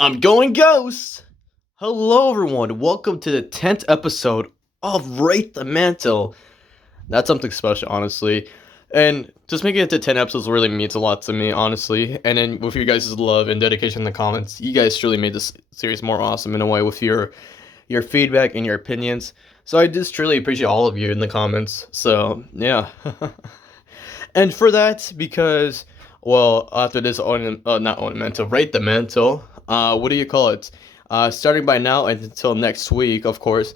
I'm going ghost! Hello everyone, welcome to the 10th episode of Rate the Mantle. That's something special, honestly. And just making it to 10 episodes really means a lot to me, honestly. And then with your guys' love and dedication in the comments, you guys truly made this series more awesome in a way with your feedback and your opinions. So I just truly appreciate all of you in the comments. So, yeah. And for that, because, well, after this, not ornamental, Rate the Mantle, what do you call it? Starting by now and until next week, of course.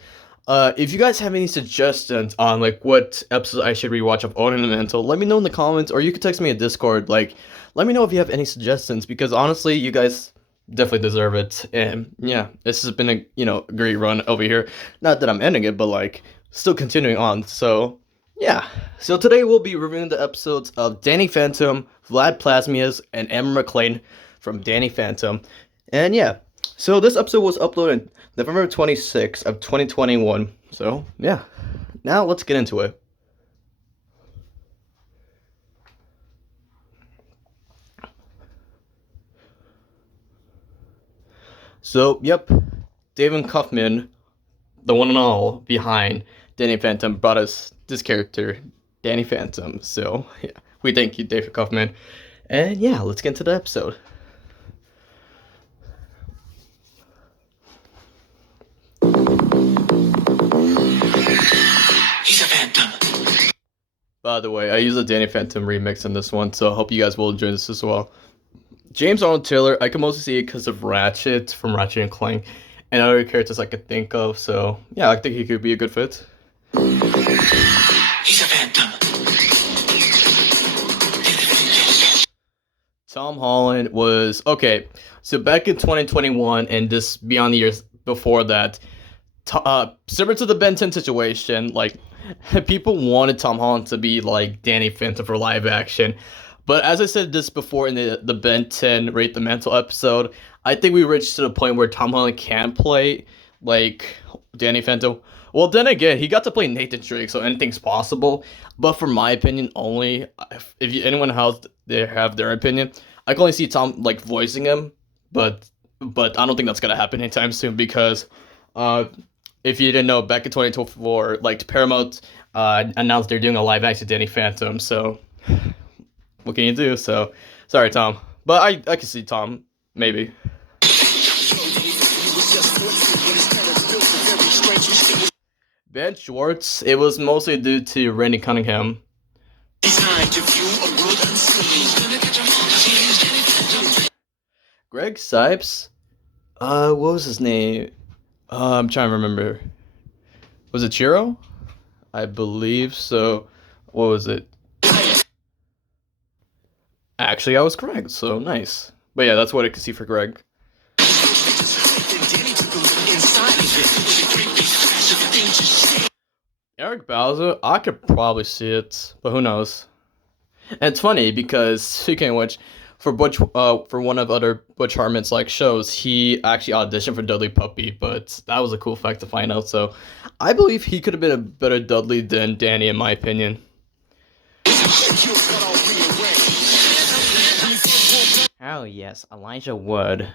If you guys have any suggestions on like what episode I should rewatch of Ornamental, let me know in the comments, or you can text me at Discord. Like, let me know if you have any suggestions, because honestly, you guys definitely deserve it. And yeah, this has been a great run over here. Not that I'm ending it, but like still continuing on. So yeah. So today we'll be reviewing the episodes of Danny Phantom, Vlad Plasmius, and Ember McLain from Danny Phantom. And yeah. So this episode was uploaded November 26th of 2021. So yeah, now let's get into it. So yep, David Kaufman, the one and all behind Danny Phantom, brought us this character, Danny Phantom. So yeah, we thank you, David Kaufman. And yeah, let's get into the episode. By the way, I use a Danny Phantom remix in this one, so I hope you guys will enjoy this as well. James Arnold Taylor, I can mostly see it because of Ratchet from Ratchet and Clank, and other characters I could think of, so yeah, I think he could be a good fit. He's a phantom. Tom Holland was, okay, so back in 2021, and just beyond the years before that, similar to the Ben 10 situation, like, people wanted Tom Holland to be like Danny Phantom for live action. But as I said this before in the Ben 10 Rate the Mantle episode, I think we reached to the point where Tom Holland can play like Danny Phantom. Well, then again, he got to play Nathan Drake, so anything's possible. But for my opinion only, if anyone else they have their opinion, I can only see Tom like voicing him, but I don't think that's gonna happen anytime soon, because if you didn't know, back in 2024, like Paramount announced they're doing a live action Danny Phantom. So what can you do? So sorry, Tom, but I can see Tom maybe. Ben Schwartz, it was mostly due to Randy Cunningham. Greg Sipes, what was his name? I'm trying to remember. Was it Chiro? I believe so. What was it? Actually, I was correct, so nice. But yeah, that's what I could see for Greg. Eric Bauza, I could probably see it, but who knows? And it's funny because, speaking of which, for one of other Butch Hartman's like shows, he actually auditioned for Dudley Puppy, but that was a cool fact to find out. So I believe he could have been a better Dudley than Danny, in my opinion. Oh yes, Elijah Wood.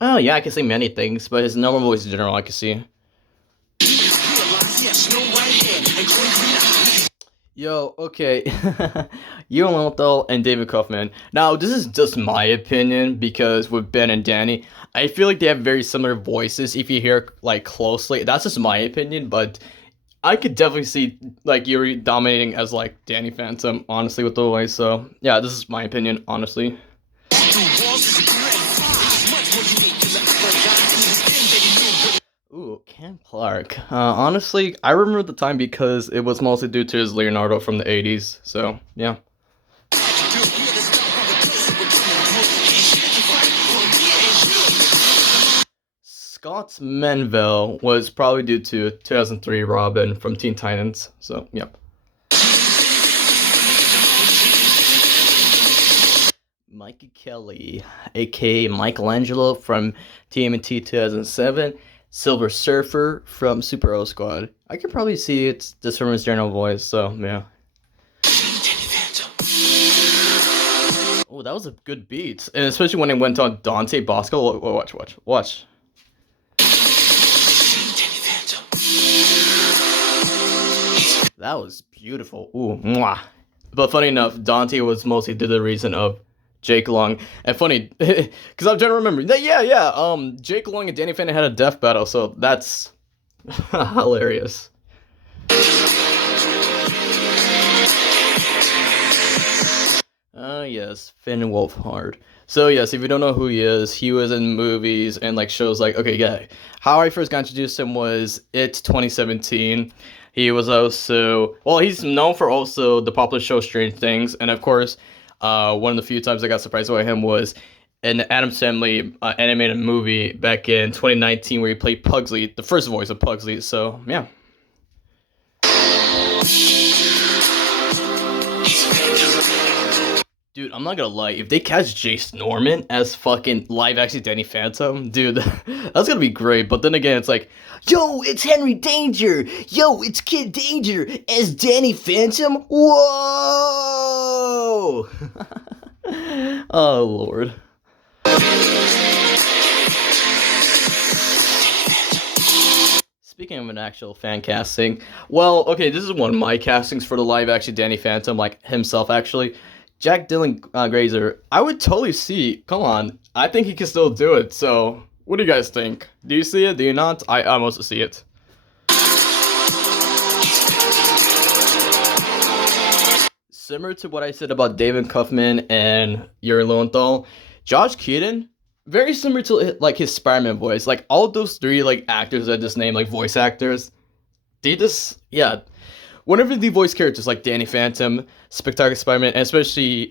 Oh yeah, I can see many things, but his normal voice in general I can see. Yo, okay. You Lowenthal and David Kaufman. Now, this is just my opinion, because with Ben and Danny, I feel like they have very similar voices if you hear like closely. That's just my opinion, but I could definitely see like Yuri dominating as like Danny Phantom, honestly, with the voice. So yeah, this is my opinion, honestly. Ooh, Ken Clark. Honestly, I remember the time because it was mostly due to his Leonardo from the 80s. So, yeah. Scott Menville was probably due to 2003 Robin from Teen Titans. So, yep. Mikey Kelly, aka Michelangelo from TMNT 2007. Silver Surfer from Super O Squad. I can probably see it's just from his general voice, so yeah. Oh, that was a good beat, and especially when it went on Dante Bosco. Watch. That was beautiful. Ooh, mwah. But funny enough, Dante was mostly the reason of Jake Long. And funny, because I'm trying to remember that. Yeah. Jake Long and Danny Phantom had a death battle, so that's hilarious. Yes, Finn Wolfhard. So yes, if you don't know who he is, he was in movies and like shows like okay, yeah. How I first got introduced to him was It 2017. He was also he's known for also the popular show Strange Things, and of course, one of the few times I got surprised by him was in the Addams Family animated movie back in 2019 where he played Pugsley, the first voice of Pugsley. So yeah. Dude, I'm not gonna lie, if they cast Jace Norman as fucking live action Danny Phantom, dude, that's gonna be great. But then again, it's like, yo, it's Henry Danger! Yo, it's Kid Danger as Danny Phantom? Whoa! Oh, Lord. Speaking of an actual fan casting, well, okay, this is one of my castings for the live action Danny Phantom, like himself actually. Jack Dylan Grazer, I would totally see. Come on, I think he can still do it. So, what do you guys think? Do you see it? Do you not? I also see it. Similar to what I said about David Kaufman and Yuri Lowenthal, Josh Keaton, very similar to like his Spider-Man voice. Like all those three like actors that just named like voice actors, they just whenever the voice characters like Danny Phantom, Spectacular Spider-Man, and especially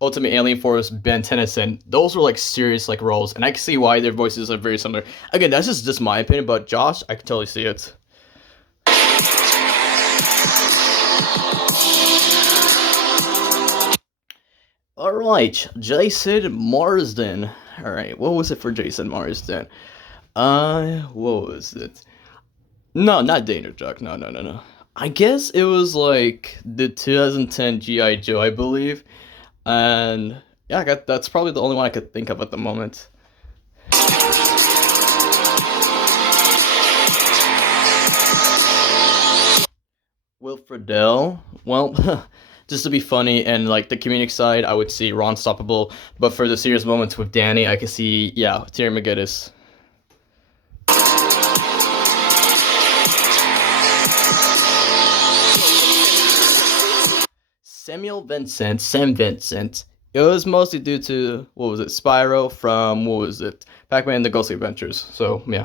Ultimate Alien Force, Ben Tennyson, those were like serious like roles, and I can see why their voices are very similar. Again, that's just my opinion, but Josh, I can totally see it. Alright, Jason Marsden. Alright, what was it for Jason Marsden? What was it? No, not Danger Duck. No. I guess it was like the 2010 G.I. Joe, I believe. And yeah, that's probably the only one I could think of at the moment. Wilfred Dell. Well, just to be funny and like the comedic side, I would see Ron Stoppable. But for the serious moments with Danny, I could see, Terry McGinnis. Sam Vincent. It was mostly due to, Spyro from, Pac-Man and the Ghostly Adventures. So, yeah.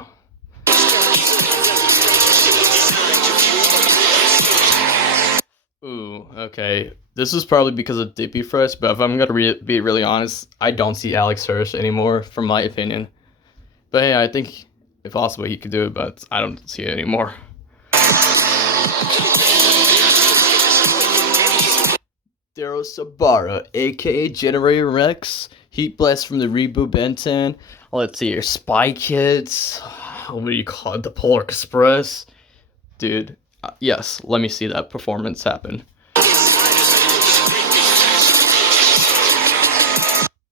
Ooh, okay. This is probably because of Dippy Fresh, but if I'm gonna be really honest, I don't see Alex Hirsch anymore, from my opinion. But hey, I think if possible he could do it, but I don't see it anymore. Daryl Sabara, aka Generator Rex, Heat Blast from the reboot Ben 10. Let's see here, Spy Kids. What do you call it? The Polar Express. Dude, yes, let me see that performance happen.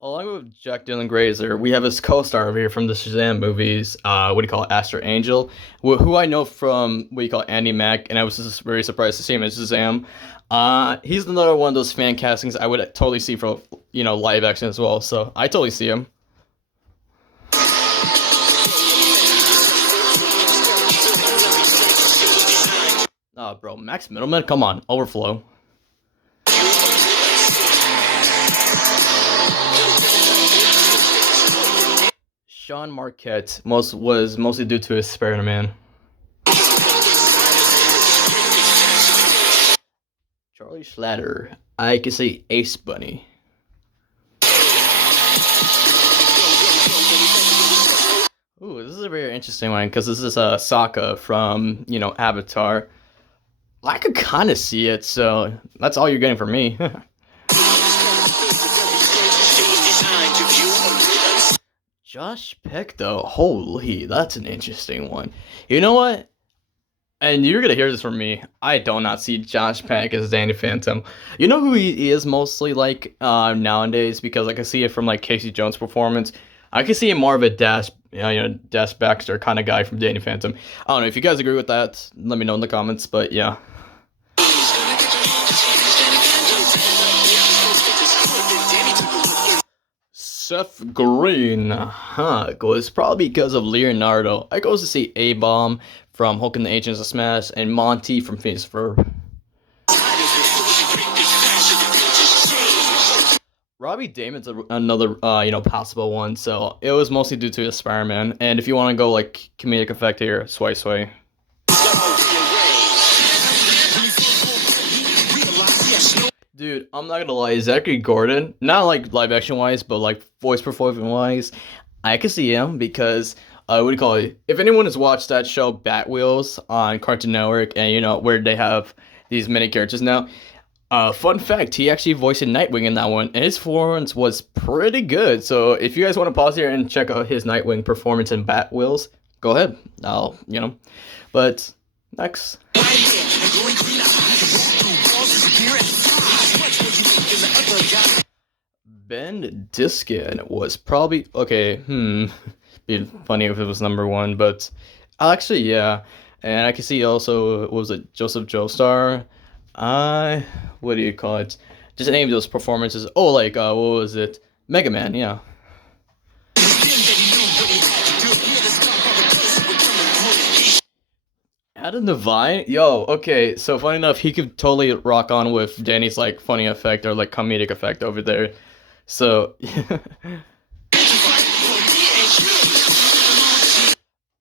Along with Jack Dylan Grazer, we have his co-star over here from the Shazam movies, Astro Angel, who I know from, Andy Mack, and I was just very surprised to see him as Shazam. He's another one of those fan castings I would totally see for, live action as well, so I totally see him. Oh, bro, Max Middleman, come on, overflow. Sean Marquette was mostly due to his Spider-Man. Charlie Schlatter, I could say Ace Bunny. Ooh, this is a very interesting one because this is Sokka from Avatar. I could kind of see it, so that's all you're getting from me. Josh Peck, though, holy, that's an interesting one. You know what? And you're gonna hear this from me. I do not see Josh Peck as Danny Phantom. You know who he is mostly like nowadays, because I can see it from like Casey Jones' performance. I can see him more of a Dash Baxter kind of guy from Danny Phantom. I don't know if you guys agree with that. Let me know in the comments. But yeah. Seth Green, goes probably because of Leonardo. I goes to see A-Bomb from Hulk and the Agents of Smash and Monty from Phoenix Fur. Robbie Damon's another possible one, so it was mostly due to Spider-Man. And if you want to go like comedic effect here, Sway Sway. Dude, I'm not gonna lie, Zachary Gordon, not like live action wise, but like voice performance wise, I can see him because what do you call it? If anyone has watched that show Bat Wheels on Cartoon Network, and where they have these many characters now, fun fact, he actually voiced Nightwing in that one, and his performance was pretty good. So if you guys want to pause here and check out his Nightwing performance in Bat Wheels, go ahead. But next. Ben Diskin was probably okay. Be funny if it was number one, but actually, yeah. And I can see also, what was it, Joseph Joestar? What do you call it? Just name those performances. Oh, like what was it? Mega Man, yeah. Adam Devine, yo, okay. So funny enough, he could totally rock on with Danny's like funny effect or like comedic effect over there. So,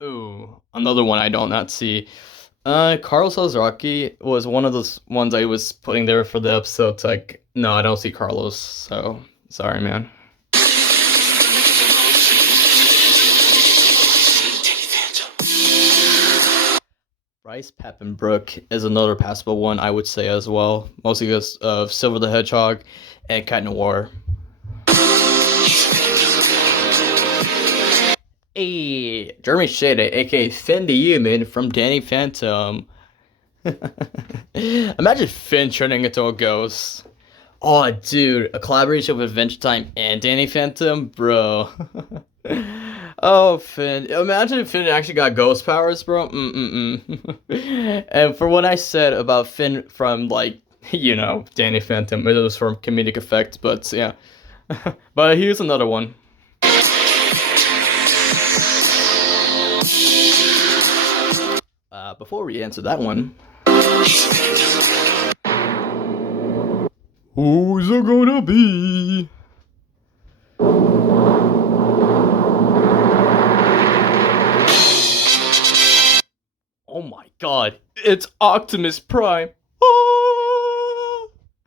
ooh, another one I don't not see. Carlos Alzaraki was one of those ones I was putting there for the episode. It's like, no, I don't see Carlos. So sorry, man. Bryce Papenbrook is another passable one, I would say as well, mostly because of Silver the Hedgehog and Cat Noir. Hey, Jeremy Shade, aka Finn the Human from Danny Phantom. Imagine Finn turning into a ghost. Oh, dude, a collaboration with Adventure Time and Danny Phantom, bro. Oh, Finn. Imagine if Finn actually got ghost powers, bro. And for what I said about Finn from, like, Danny Phantom, it was from comedic effect, but yeah. But here's another one. Before we answer that one, who's it gonna be? Oh my god, it's Optimus Prime.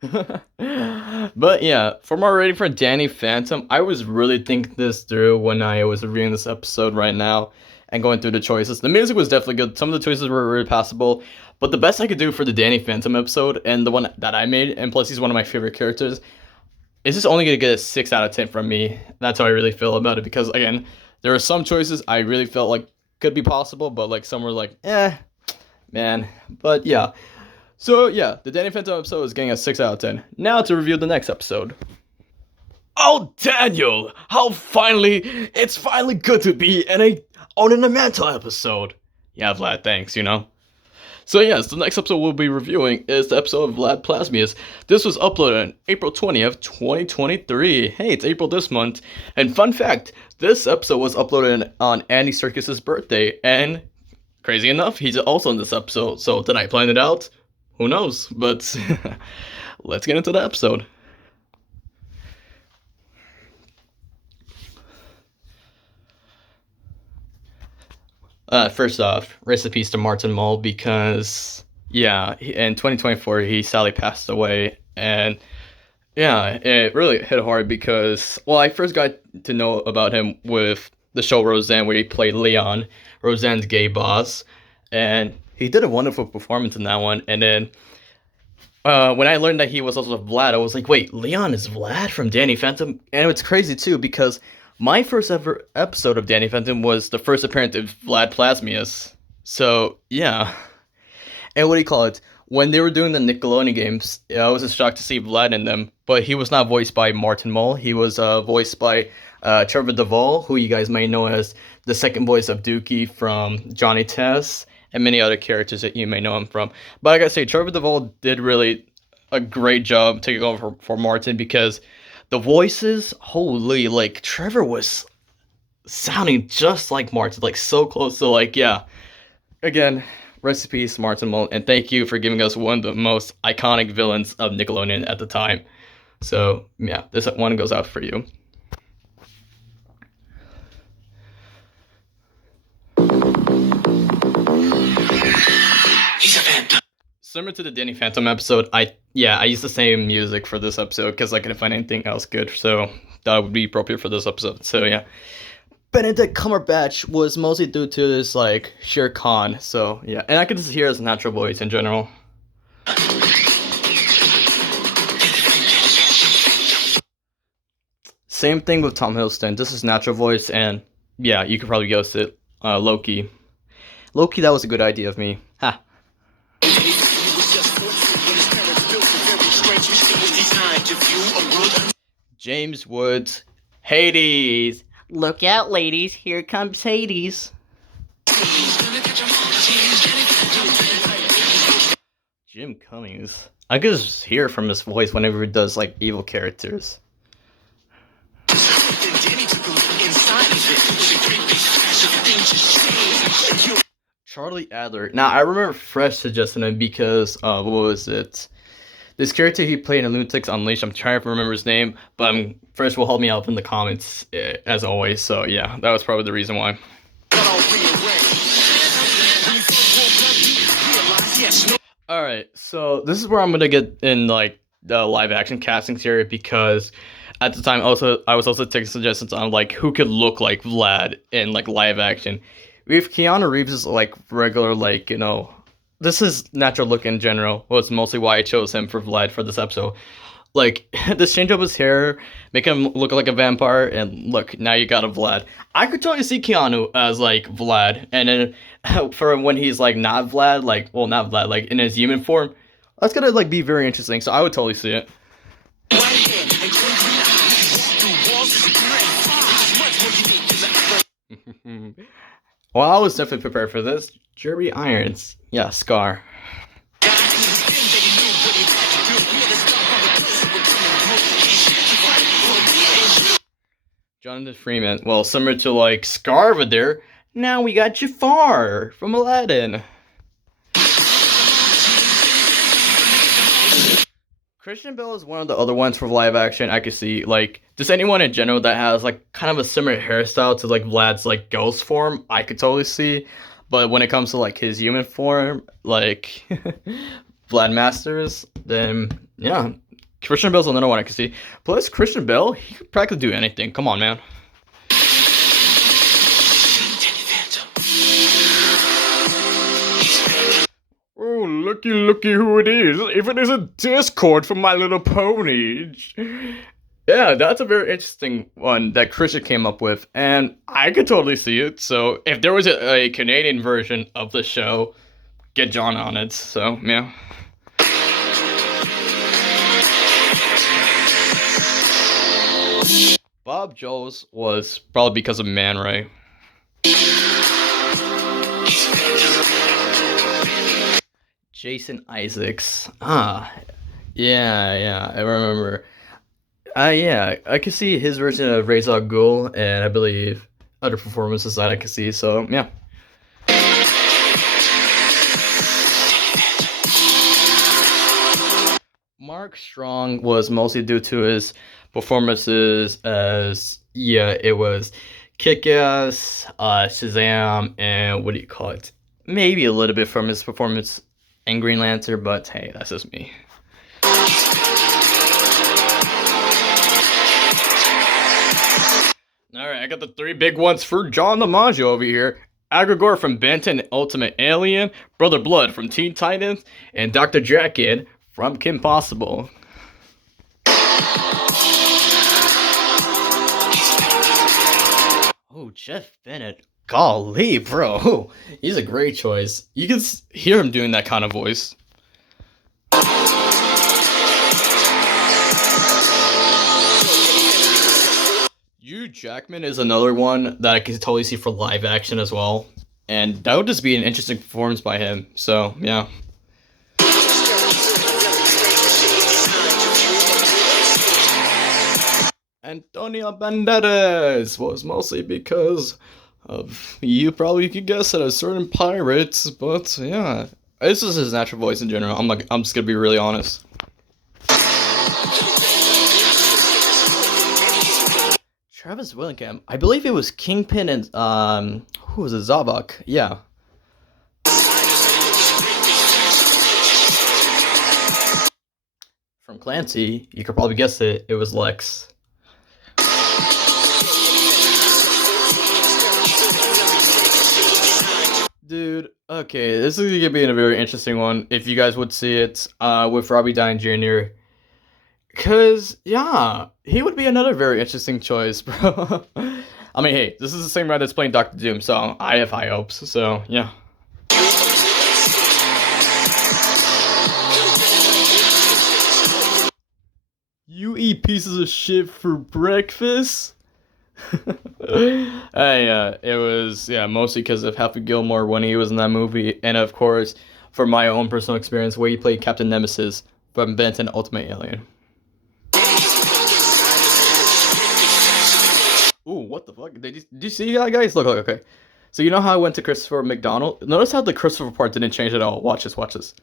But yeah, for more rating for Danny Phantom, I was really thinking this through when I was reviewing this episode right now and going through the choices. The music was definitely good. Some of the choices were really passable, but the best I could do for the Danny Phantom episode, and the one that I made, and plus he's one of my favorite characters, is just only gonna get a 6 out of 10 from me. That's how I really feel about it, because again, there are some choices I really felt like could be possible, but like some were like, man. But yeah. So yeah, the Danny Phantom episode is getting a 6 out of 10. Now to review the next episode. Oh, Daniel! It's finally good to be in a MANTLE episode. Yeah, Vlad, thanks, So yes, the next episode we'll be reviewing is the episode of Vlad Plasmius. This was uploaded on April 20th, 2023. Hey, it's April this month. And fun fact, this episode was uploaded on Andy Serkis' birthday. And crazy enough, he's also in this episode. So did I plan it out? Who knows? But let's get into the episode. First off, rest in peace to Martin Mull, because, yeah, in 2024, he sadly passed away, and, yeah, it really hit hard because, well, I first got to know about him with the show Roseanne, where he played Leon, Roseanne's gay boss, and he did a wonderful performance in that one, and then, when I learned that he was also Vlad, I was like, wait, Leon is Vlad from Danny Phantom? And it's crazy, too, because my first ever episode of Danny Phantom was the first appearance of Vlad Plasmius. So, yeah. And what do you call it? When they were doing the Nickelodeon games, I was just shocked to see Vlad in them. But he was not voiced by Martin Mull. He was voiced by Trevor Duvall, who you guys may know as the second voice of Dookie from Johnny Test, and many other characters that you may know him from. But I gotta say, Trevor Duvall did really a great job taking over for Martin, because the voices, holy, like Trevor was sounding just like Martin, like so close. So like, yeah, again, rest in peace, Martin Mull, and thank you for giving us one of the most iconic villains of Nickelodeon at the time. So yeah, this one goes out for you. Similar to the Danny Phantom episode, I used the same music for this episode because I couldn't find anything else good, so that would be appropriate for this episode. So yeah, Benedict Cumberbatch was mostly due to this like Shere Khan. So yeah, and I could just hear his natural voice in general. Same thing with Tom Hiddleston. This is natural voice, and yeah, you could probably ghost it. Loki. Loki, that was a good idea of me. Ha. James Woods. Hades. Look out, ladies. Here comes Hades. Jim Cummings. I could just hear from his voice whenever he does like evil characters. Charlie Adler. Now I remember Fresh suggesting him because what was it? This character he played in Lunatics Unleashed. I'm trying to remember his name, but Fresh will help me out in the comments as always. So yeah, that was probably the reason why. All right, so this is where I'm gonna get in like the live action castings here, because at the time I was also taking suggestions on like who could look like Vlad in like live action. We have Keanu Reeves' like regular, like, you know, this is natural look in general, was mostly why I chose him for Vlad for this episode. Like, just change up his hair, make him look like a vampire, and look, now you got a Vlad. I could totally see Keanu as, like, Vlad, and then for when he's, like, not Vlad, like, well, not Vlad, like, in his human form, that's gonna, like, be very interesting, so I would totally see it. Well, I was definitely prepared for this. Jeremy Irons. Yeah, Scar. Jonathan Freeman. Well, similar to like Scar over there, now we got Jafar from Aladdin. Christian Bale is one of the other ones for live action I could see. Like, just anyone in general that has like kind of a similar hairstyle to like Vlad's like ghost form, I could totally see. But when it comes to like his human form, like Vlad Masters, then yeah, Christian Bale's another one I could see. Plus, Christian Bale, he could practically do anything. Come on, man. Oh, looky who it is. Even there's a Discord for My Little Pony. Yeah, that's a very interesting one that Christian came up with, and I could totally see it. So if there was a Canadian version of the show, get John on it. So, yeah. Bob Jones was probably because of Man Ray. Jason Isaacs. Yeah, I remember. Yeah, I could see his version of Ra's al Ghul, and I believe other performances that I could see, so yeah. Mark Strong was mostly due to his performances as, yeah, it was Kick-Ass, Shazam, and what do you call it? Maybe a little bit from his performance in Green Lantern, but hey, that's just me. Alright, I got the three big ones for John DiMaggio over here. Agregor from Benton Ultimate Alien, Brother Blood from Teen Titans, and Dr. Jacket from Kim Possible. Oh, Jeff Bennett. Golly, bro. He's a great choice. You can hear him doing that kind of voice. Hugh Jackman is another one that I could totally see for live action as well. And that would just be an interesting performance by him. So, yeah. Antonio Banderas was mostly because of, you probably could guess it, a certain pirates, but yeah. This is his natural voice in general. I'm just gonna be really honest. Travis Willingham. I believe it was Kingpin and who was it? Zabak. Yeah. From Clancy, you could probably guess it. It was Lex. Dude, okay, this is gonna be a very interesting one. If you guys would see it, with Robbie Downey Jr. Cause yeah, he would be another very interesting choice, bro. I mean, hey, this is the same guy that's playing Doctor Doom, so I have high hopes. So yeah. You eat pieces of shit for breakfast? It was mostly because of Happy Gilmore when he was in that movie, and of course, for my own personal experience, where he played Captain Nemesis from Benton Ultimate Alien. Ooh, what the fuck? Did you see that, guys? Look, okay. So you know how I went to Christopher McDonald? Notice how the Christopher part didn't change at all. Watch this, watch this.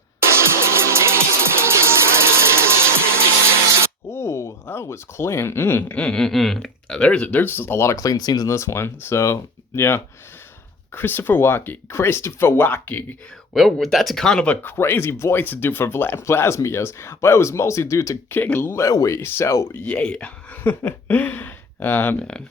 Ooh, that was clean. There's a lot of clean scenes in this one. So yeah, Christopher Walken. Well, that's kind of a crazy voice to do for Vlad Plasmius, but it was mostly due to King Louis. So yeah, man.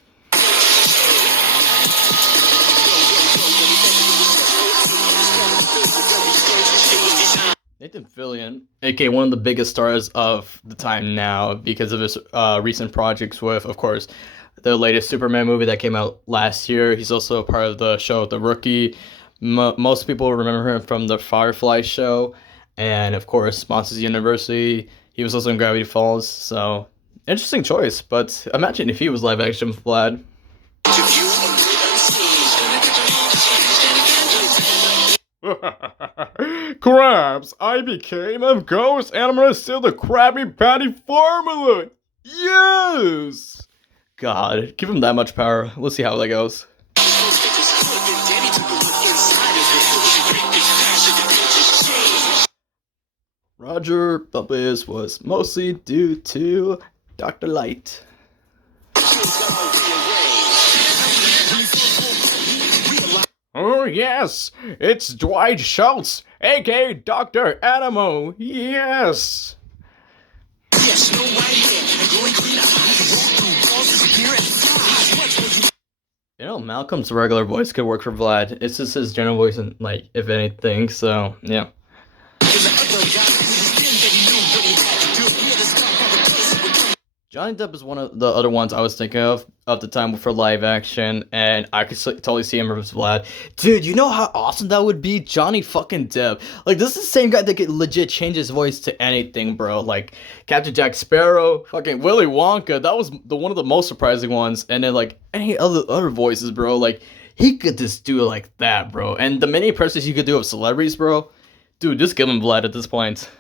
Nathan Fillion, aka one of the biggest stars of the time now, because of his recent projects with, of course, the latest Superman movie that came out last year. He's also a part of the show The Rookie. Most people remember him from the Firefly show, and of course, Monsters University. He was also in Gravity Falls, so interesting choice. But imagine if he was live action with Vlad. Crabs, I became a ghost and I'm gonna steal the Krabby Patty formula! Yes! God, give him that much power. Let's see how that goes. Roger Bumpus was mostly due to Dr. Light. Oh yes, it's Dwight Schultz, aka Dr. Animo, yes! You know, Malcolm's regular voice could work for Vlad. It's just his general voice, and like, if anything, so, yeah. Johnny Depp is one of the other ones I was thinking of the time for live action, and I could totally see him as Vlad. Dude, you know how awesome that would be? Johnny fucking Depp. Like, this is the same guy that could legit change his voice to anything, bro. Like, Captain Jack Sparrow, fucking Willy Wonka. That was one of the most surprising ones. And then, like, any other voices, bro. Like, he could just do it like that, bro. And the many impressions you could do of celebrities, bro. Dude, just give him Vlad at this point.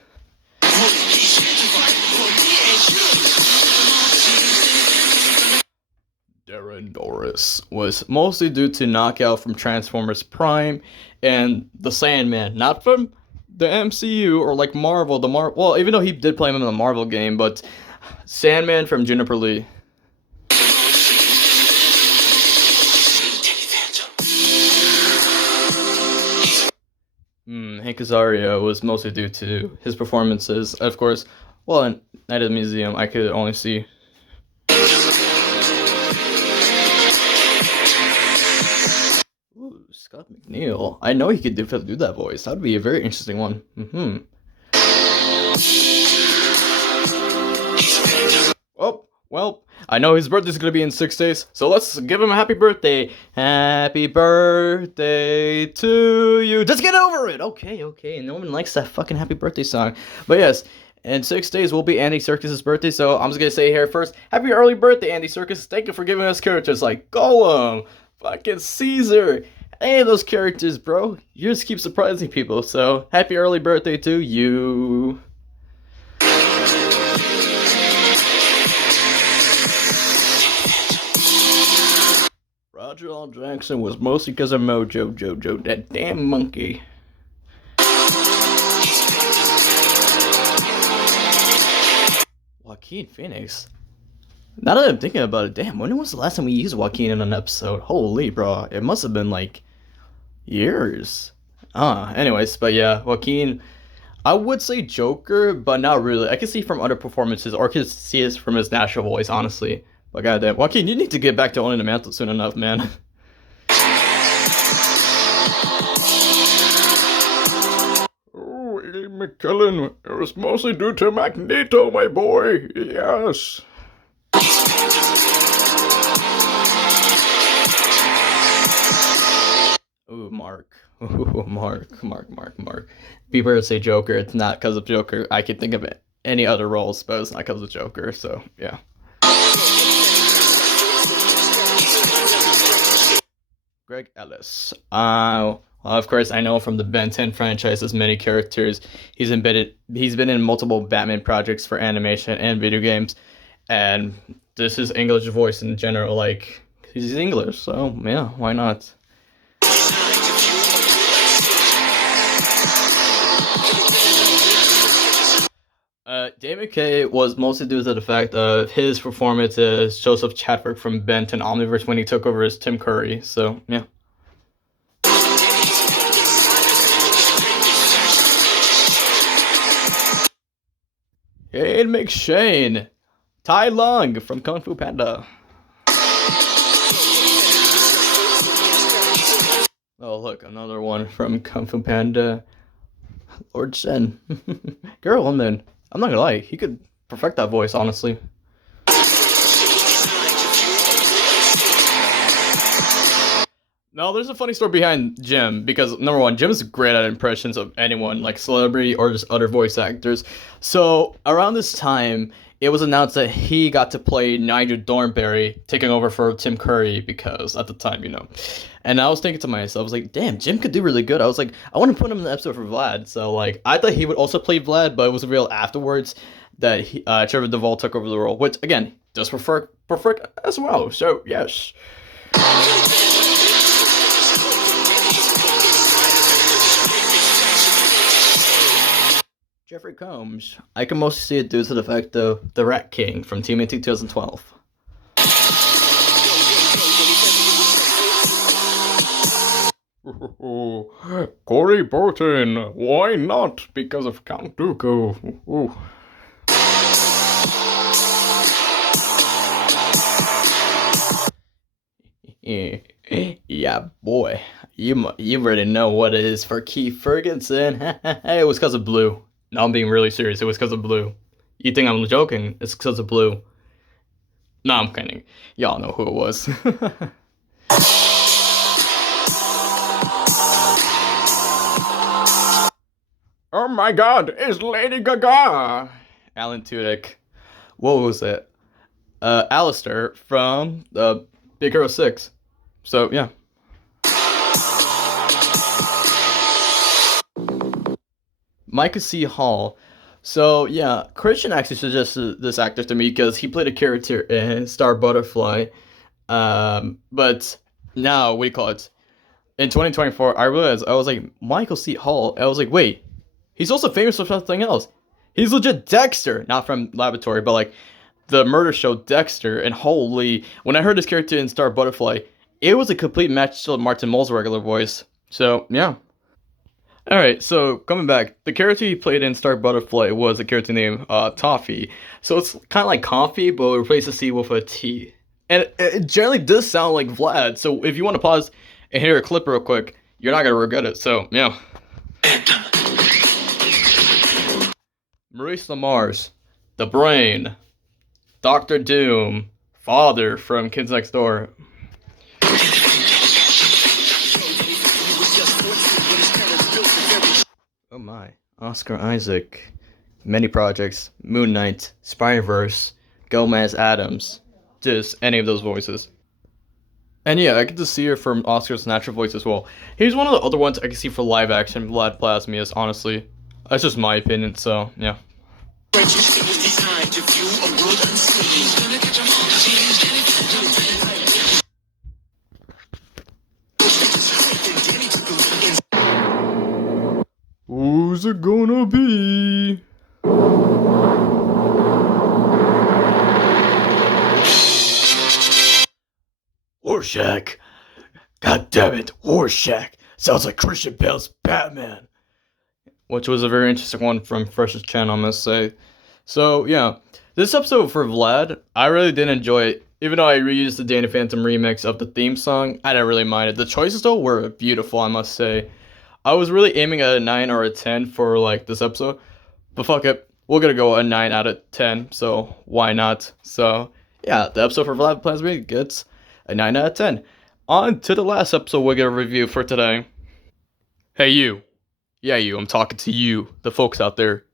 Darren Norris was mostly due to knockout from Transformers Prime and The Sandman, not from the MCU or like Marvel. Well, even though he did play him in the Marvel game, but Sandman from Juniper Lee. Hank Azaria was mostly due to his performances, of course. Well, in Night at the Museum, I could only see. Ooh, Scott McNeil. I know he could do that voice. That would be a very interesting one. Oh, well, I know his birthday's gonna be in 6 days, so let's give him a happy birthday. Happy birthday to you. Just get over it. Okay. No one likes that fucking happy birthday song. But yes, in 6 days will be Andy Serkis's birthday, so I'm just gonna say here first, happy early birthday, Andy Serkis. Thank you for giving us characters like Gollum, fucking Caesar. Any of those characters, bro. You just keep surprising people, so happy early birthday to you. Roger L. Jackson was mostly because of Mojo Jojo, that damn monkey. Joaquin Phoenix. Now that I'm thinking about it, damn, when was the last time we used Joaquin in an episode? Holy, bro. It must have been like years. Anyways, but yeah, Joaquin. I would say Joker, but not really. I can see from other performances, or I can see it from his natural voice, honestly. But goddamn, Joaquin, you need to get back to owning the mantle soon enough, man. Oh, McLain, it was mostly due to Magneto, my boy. Yes. Ooh, Mark. Ooh, Mark. People say Joker. It's not because of Joker. I can think of any other roles, but it's not because of Joker. So yeah. Greg Ellis. Of course, I know from the Ben 10 franchise as many characters. He's been in multiple Batman projects for animation and video games, and this is English voice in general. Like he's English, so yeah, why not? Dave McKay was mostly due to the fact of his performance as Joseph Chadwick from Ben 10 Omniverse when he took over as Tim Curry. So yeah. Hey, McShane. Tai Lung from Kung Fu Panda. Oh, look, another one from Kung Fu Panda. Lord Shen. Girl, woman. I'm not gonna lie, he could perfect that voice, honestly. No, there's a funny story behind Jim, because number one, Jim is great at impressions of anyone, like celebrity or just other voice actors. So around this time, it was announced that he got to play Nigel Thornberry, taking over for Tim Curry, because at the time, And I was thinking to myself, I was like, damn, Jim could do really good. I was like, I want to put him in the episode for Vlad. So like, I thought he would also play Vlad, but it was revealed afterwards that Trevor Duvall took over the role, which again, does perfect as well. So yes. Jeffrey Combs. I can mostly see it due to the fact of the Rat King from TMNT 2012. Corey Burton. Why not? Because of Count Dooku. Ooh. Yeah, boy. You already know what it is for Keith Ferguson. It was because of Blue. No, I'm being really serious. It was because of Blue. You think I'm joking? It's because of Blue. No, I'm kidding. Y'all know who it was. Oh my god, it's Lady Gaga! Alan Tudyk. What was it? Alistair from Big Hero 6. So, yeah. Micah C. Hall. So, yeah, Christian actually suggested this actor to me because he played a character in Star Butterfly. But now, what do you call it? In 2024, I realized, I was like, Michael C. Hall. I was like, wait, he's also famous for something else. He's legit Dexter. Not from Laboratory, but like the murder show Dexter. And holy, when I heard his character in Star Butterfly, it was a complete match to Martin Mull's regular voice. So, yeah. Alright, so coming back, the character he played in Star Butterfly was a character named Toffee. So it's kind of like coffee, but we replace the C with a T. And it generally does sound like Vlad, so if you want to pause and hear a clip real quick, you're not going to regret it, so yeah. Maurice LaMarche, The Brain, Doctor Doom, father from Kids Next Door. Oh my. Oscar Isaac. Many projects. Moon Knight. Spider-Verse. Gomez Adams. Just any of those voices. And yeah, I get to see her from Oscar's natural voice as well. He's one of the other ones I can see for live action, Vlad Plasmius, honestly. That's just my opinion, so yeah. Who's it gonna be? Rorschach. God damn it, Rorschach. Sounds like Christian Bale's Batman. Which was a very interesting one from Fresh's channel, I must say. So, yeah. This episode for Vlad, I really did enjoy it. Even though I reused the Danny Phantom remix of the theme song, I didn't really mind it. The choices, though, were beautiful, I must say. I was really aiming at a 9 or a 10 for, like, this episode. But fuck it. We're gonna go a 9 out of 10, so why not? So, yeah, the episode for Vlad Plasmius gets a 9 out of 10. On to the last episode we're gonna review for today. Hey, you. Yeah, you. I'm talking to you, the folks out there.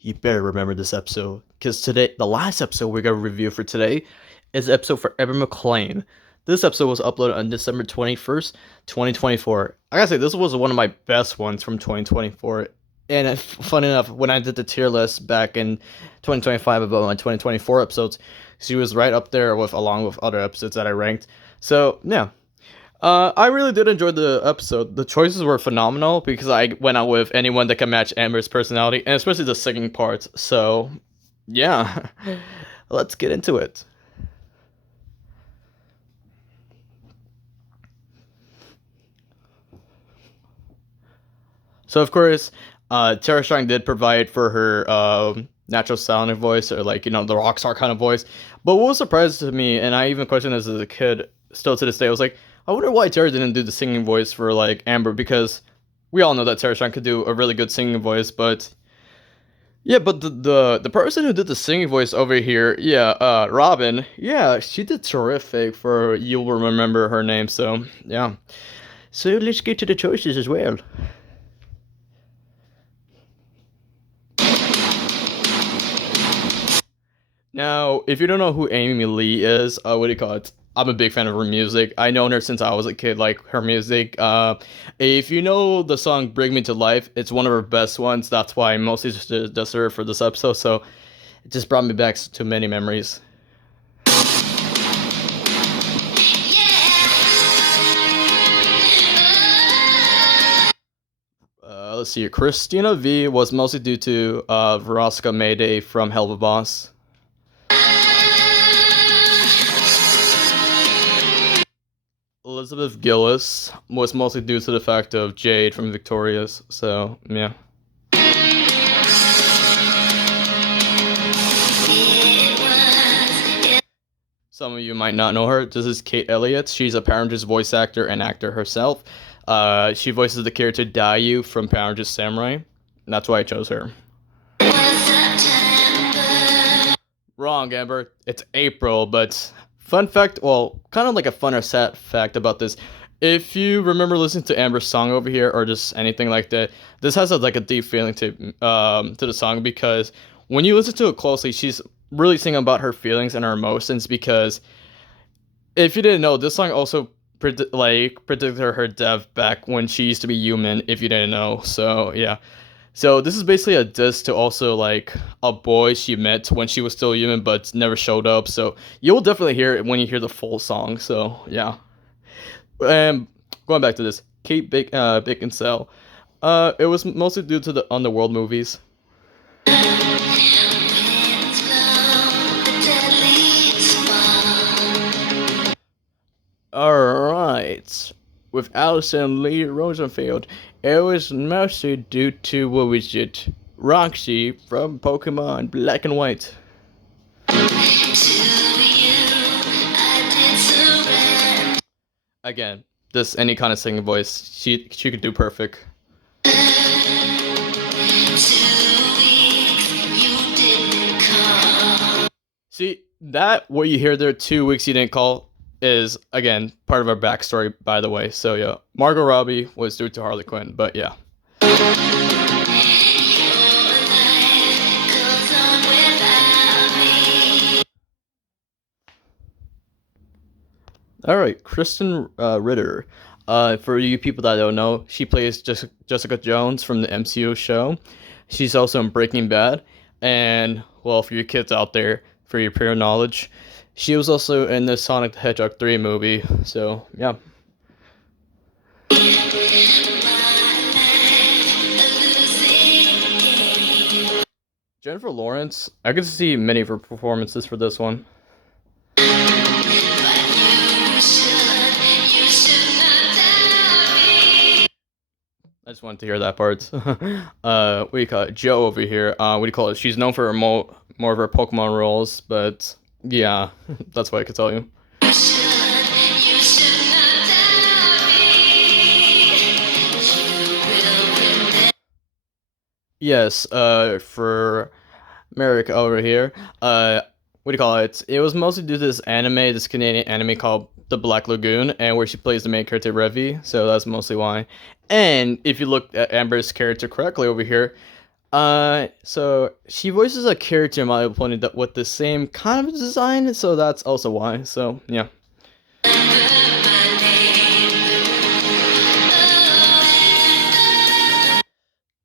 You better remember this episode, because today, the last episode we're gonna review for today is the episode for Ember McLain. This episode was uploaded on December 21st, 2024. I gotta say, this was one of my best ones from 2024. And funny enough, when I did the tier list back in 2025 about my 2024 episodes, she was right up there along with other episodes that I ranked. So, yeah. I really did enjoy the episode. The choices were phenomenal because I went out with anyone that can match Amber's personality, and especially the singing parts. So, yeah. Let's get into it. So, of course, Tara Strong did provide for her natural sounding voice, or like, the rock star kind of voice. But what was surprising to me, and I even questioned this as a kid, still to this day, I was like, I wonder why Tara didn't do the singing voice for like Amber, because we all know that Tara Strong could do a really good singing voice, but yeah, but the person who did the singing voice over here, yeah, Robin, yeah, she did terrific for You'll Remember Her Name, so yeah. So let's get to the choices as well. Now, if you don't know who Amy Lee is, what do you call it? I'm a big fan of her music. I known her since I was a kid, like her music. If you know the song Bring Me to Life, it's one of her best ones. That's why I mostly just her for this episode. So it just brought me back to many memories. Let's see. Christina V was mostly due to Veronica Mayday from Hell of a Boss. Elizabeth Gillis was mostly due to the fact of Jade from Victorious, so yeah. Some of you might not know her. This is Kate Elliott. She's a Power Rangers voice actor and actor herself. She voices the character Dayu from Power Rangers Samurai. That's why I chose her. Wrong, Amber. It's April, but fun fact, well, kind of like a fun or sad fact about this. If you remember listening to Amber's song over here, or just anything like that, this has like a deep feeling to the song, because when you listen to it closely, she's really singing about her feelings and her emotions. Because if you didn't know, this song also predicted her death back when she used to be human. If you didn't know, so yeah. So this is basically a diss to also like a boy she met when she was still human but never showed up. So you'll definitely hear it when you hear the full song. So yeah. Going back to this, Kate Beckinsale. It was mostly due to the Underworld movies. Alright. With Allison Lee Rosenfeld, it was mostly due to, what was it? Roxy from Pokemon Black and White. Again, this any kind of singing voice, she could do perfect. See, That what you hear there, 2 weeks you didn't call, is again part of our backstory, by the way. So yeah, Margot Robbie was due to Harley Quinn, but yeah. All right, Kristen Ritter. For you people that don't know, she plays Jessica Jones from the MCU show. She's also in Breaking Bad, and well, for you kids out there, for your prior knowledge, she was also in the Sonic the Hedgehog 3 movie. So yeah. Jennifer Lawrence, I could see many of her performances for this one. I just wanted to hear that part. What do you call it? Joe over here. What do you call it? She's known for her more of her Pokemon roles, but yeah, that's what I could tell you. Yes, for Merrick over here, what do you call it? It was mostly due to this Canadian anime called The Black Lagoon, and where she plays the main character Revi, so that's mostly why. And if you look at Amber's character correctly over here, so she voices a character in My Little Pony that with the same kind of design, so that's also why. So yeah.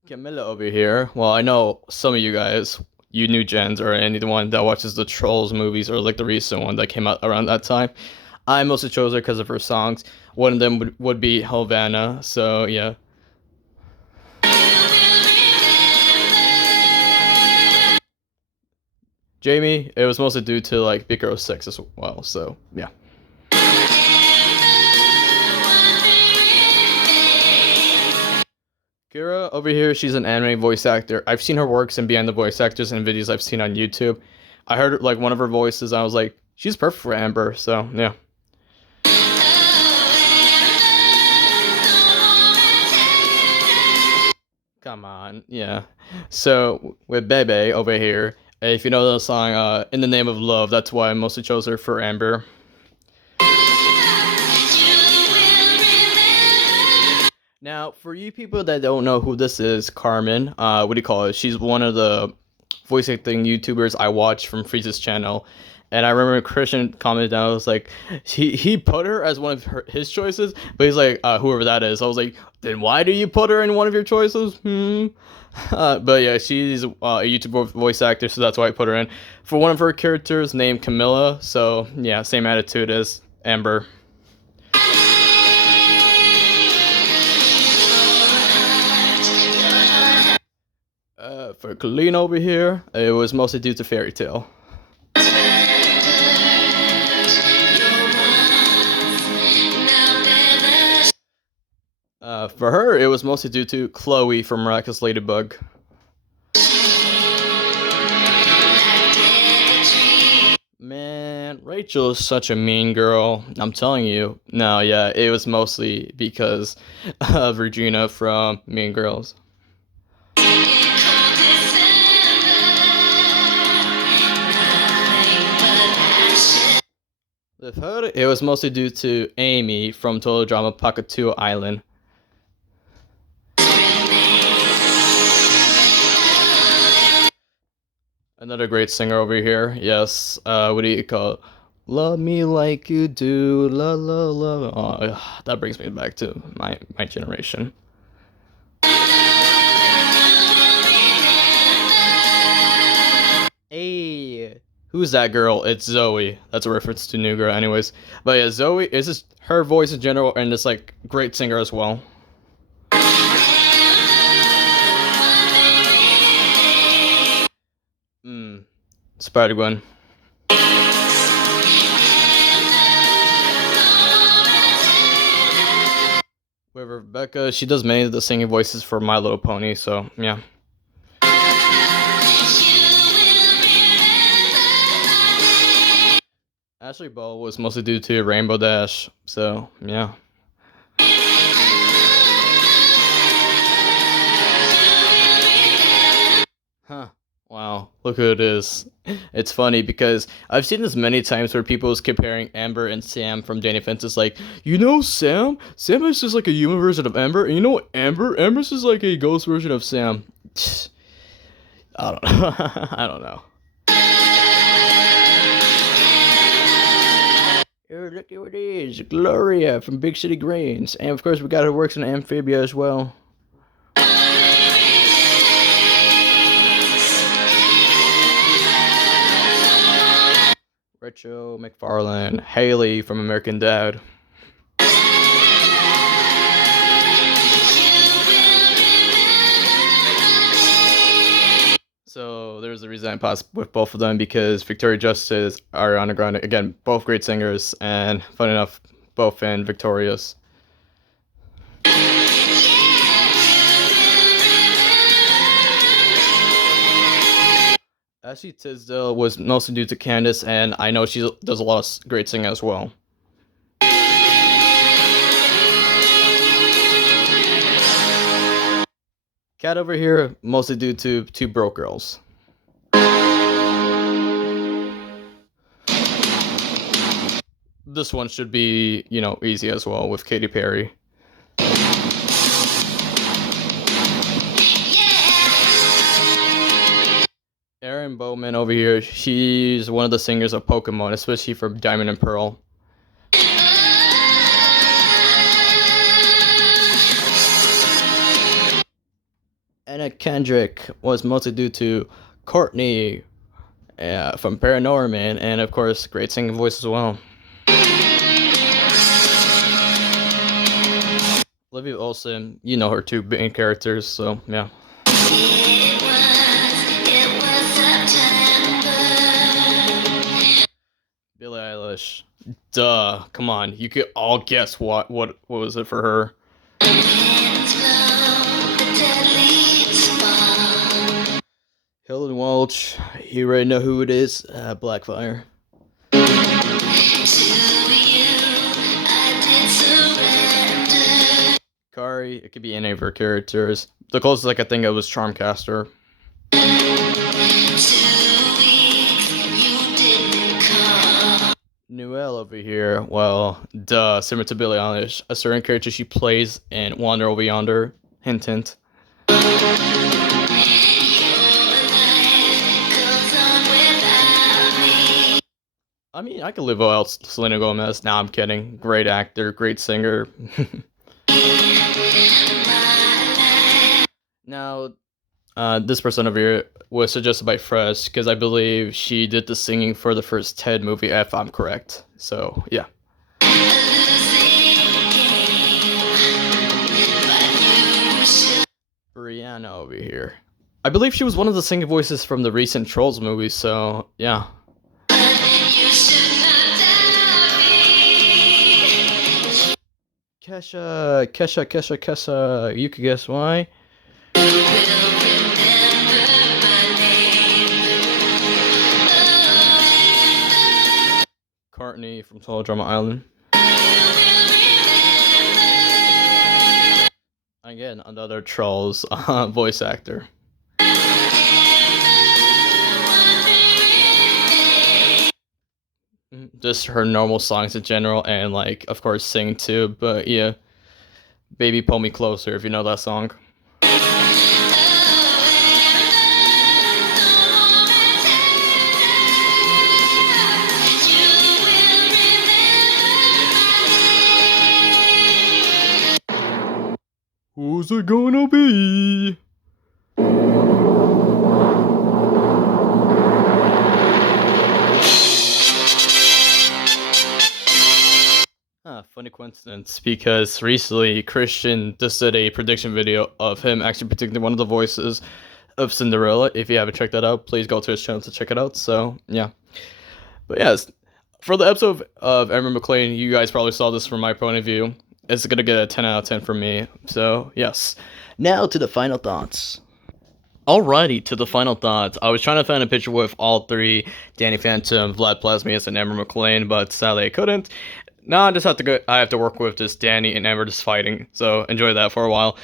Camilla over here. Well, I know some of you guys, you new gens, or anyone that watches the Trolls movies, or like the recent one that came out around that time. I mostly chose her because of her songs. One of them would be Havana. So yeah. Jamie, it was mostly due to like Big Hero 6 as well. So yeah. Kira over here, she's an anime voice actor. I've seen her works and behind the voice actors and videos I've seen on YouTube. I heard like one of her voices, and I was like, she's perfect for Ember. So yeah. Come on, yeah. So with Bebe over here, if you know the song "In the Name of Love," that's why I mostly chose her for Amber. Now, for you people that don't know who this is, Carmen, what do you call it? She's one of the voice acting YouTubers I watch from Frieza's channel. And I remember Christian commented down, I was like, he put her as one of his choices, but he's like, whoever that is. I was like, then why do you put her in one of your choices? But yeah, she's a YouTube voice actor, so that's why I put her in. For one of her characters named Camilla, so yeah, same attitude as Amber. For Colleen over here, it was mostly due to Fairy Tale. For her, it was mostly due to Chloe from Miraculous Ladybug. Man, Rachel is such a mean girl. I'm telling you. No, yeah, it was mostly because of Regina from Mean Girls. With her, it was mostly due to Amy from Total Drama Pocket 2 Island. Another great singer over here. Yes, what do you call it? Love me like you do, la la la. Oh, that brings me back to my generation. Hey, who's that girl? It's Zoe. That's a reference to New Girl, anyways. But yeah, Zoe is just her voice in general, and just like great singer as well. Spider-Gwen. With Rebecca, she does many of the singing voices for My Little Pony, so yeah. Ashley Ball was mostly due to Rainbow Dash, so yeah. Huh. Wow. Look who it is. It's funny because I've seen this many times where people is comparing Amber and Sam from Danny Fence's like, you know Sam? Sam is just like a human version of Amber, and you know Amber? Amber's just like a ghost version of Sam. I don't know. I don't know. Oh, look who it is, Gloria from Big City Greens. And of course we got her works in Amphibia as well. Rachel McFarlane, Haley from American Dad. So there's a reason I paused with both of them because Victoria Justice, Ariana Grande, again, both great singers, and fun enough, both in Victorious. Ashley Tisdale was mostly due to Candace, and I know she does a lot of great singing as well. Cat over here, mostly due to Two Broke Girls. This one should be, easy as well with Katy Perry. Erin Bowman over here, she's one of the singers of Pokemon, especially from Diamond and Pearl. Anna Kendrick was mostly due to Courtney from Paranorman, and of course, great singing voice as well. Olivia Olson, you know her two main characters, so yeah. Billie Eilish, duh, come on, you could all guess what was it for her. Helen Welch, you already know who it is, Blackfire. Kari, it could be any of her characters. The closest I could think of was Charmcaster. Noelle over here, well, duh, similar to Billie Eilish. A certain character she plays in Wander Over Yonder. Hint, hint. I mean, I could live without Selena Gomez. Nah, I'm kidding. Great actor, great singer. Now, this person over here was suggested by Fresh because I believe she did the singing for the first Ted movie, if I'm correct. So, yeah. Brianna over here. I believe she was one of the singing voices from the recent Trolls movie, so, yeah. Kesha. You could guess why. Courtney from Total Drama Island. Again, another Trolls voice actor. Just her normal songs in general, and like, of course, sing too. But yeah, Baby Pull Me Closer, if you know that song. Who's it gonna be? Funny coincidence, because recently Christian just did a prediction video of him actually predicting one of the voices of Cinderella. If you haven't checked that out, please go to his channel to check it out. So, yeah. But yes, for the episode of Ember McLain, you guys probably saw this from my point of view. It's going to get a 10 out of 10 from me. So, yes. Now to the final thoughts. Alrighty, to the final thoughts. I was trying to find a picture with all three, Danny Phantom, Vlad Plasmius, and Ember McLain, but sadly I couldn't. No, I have to work with just Danny and Ember just fighting, so enjoy that for a while.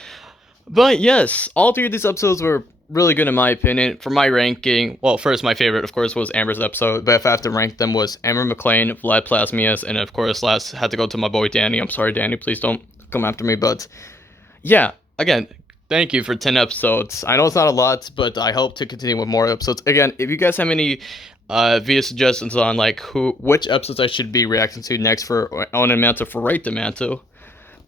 But yes, all three of these episodes were really good in my opinion. For my ranking, well, first my favorite, of course, was Amber's episode, but if I have to rank them, was Ember, McLain, Vlad, Plasmius, and of course, last had to go to my boy Danny. I'm sorry, Danny, please don't come after me, but yeah, again, thank you for 10 episodes. I know it's not a lot, but I hope to continue with more episodes. Again, if you guys have any video suggestions on like which episodes I should be reacting to next for Own and Mantle for Rate the Mantle.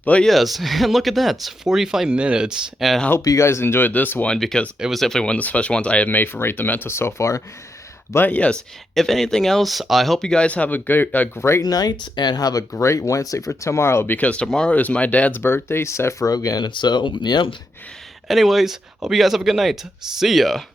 But yes, and look at that, 45 minutes, and I hope you guys enjoyed this one because it was definitely one of the special ones I have made for Rate the Mantle so far. But yes, if anything else, I hope you guys have a great night and have a great Wednesday for tomorrow because tomorrow is my dad's birthday, Seth Rogen. So, yep. Anyways, hope you guys have a good night. See ya.